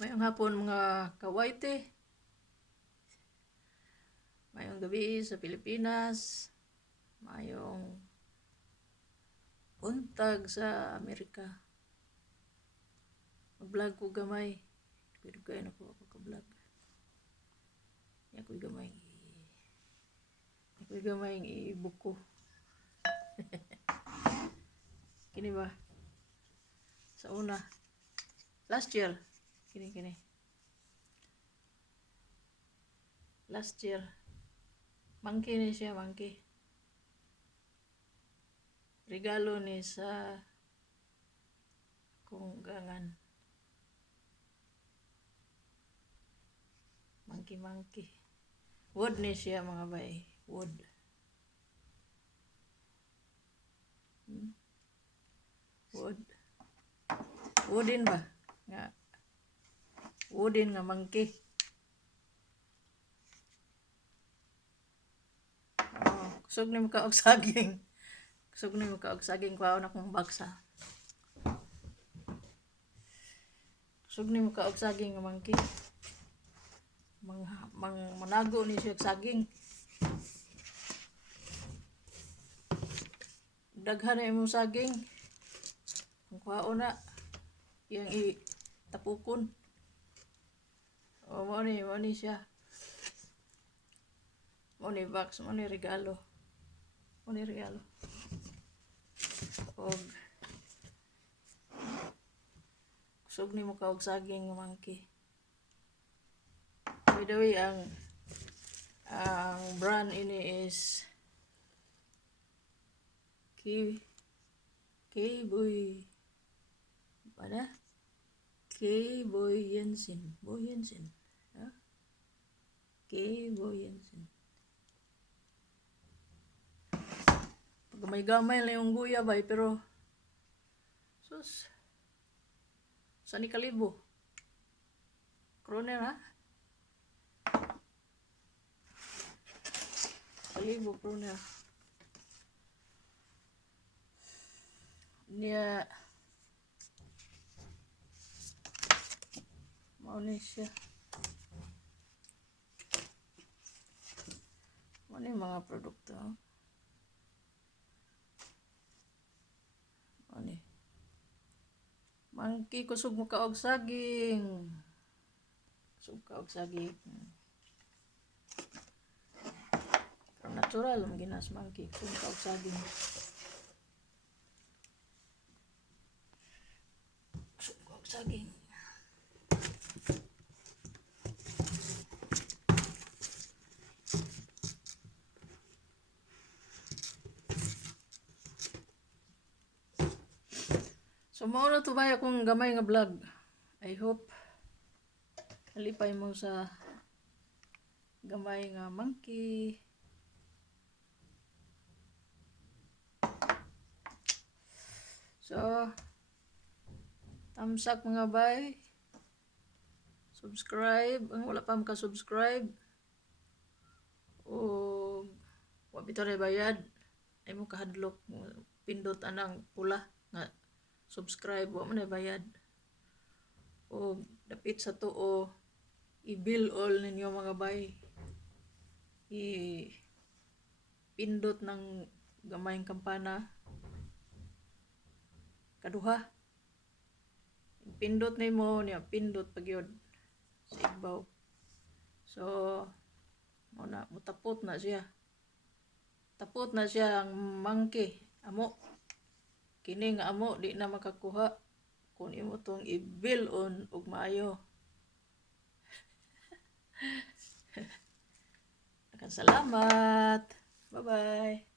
Mayong hapon mga kawaite. Mayong gabi sa Pilipinas. Mayong buntag sa Amerika. Mag-vlog ko gamay. Pero kaya na po ako ka-vlog. Ako'y gamay i-book ko. Kini ba? Sa una. Last year. Kini. Last year. Monkey ni siya, monkey. Regalo ni sa kunggangan. Monkey. Wood ni siya mga bay. Wood. Wood. Woodin ba? Nga. Woodin nga monkey. Kusog ni makaog saging. Kusog ni makaog saging kwaon akong baksa. Kusog ni makaog saging nga monkey. Manago ni siya saging. Daghan na imong saging. Ang kwaon na. Yang itapukon. O mo ni siya. Mo ni box, mo ni regalo. Og kusog ni mo kaog saging nga monkey. By the way, ang brand ini is K-Boy. Pada? K-Boy Jensen. Ha? K-Boy Jensen. Gamay-gamay lang yung guya bay, pero sus, saan ni kalibo? Kroner ha? Kalibo, kroner. Niya, mauni siya. Mauni mga produkto. Mauni. Monkey kusog mo kaog saging. Pero natural ang ginas monkey kusog mo kaog saging. Saging. So mao na to ba akong gamay nga vlog. I hope halipay mo sa gamay nga monkey. So thumbs up mga bay. Subscribe. Ang wala pa maka-subscribe. O wa bitaw na bayad. Ay mo kahadlok. Pindot anang pula nga subscribe. Wa mo na bayad. O dapit sa tuo. I-bill all ninyo mga bay. I-pindot ng gamayng kampana. Kaduha. Pindot na mo niya, pindot pagyod sa ibaw. So, mutapot na siya. Tapot na siya ang monkey. Amo. Kini nga amo, di na makakuha. Kung imo tong i-bill on og maayo. Salamat. Bye-bye.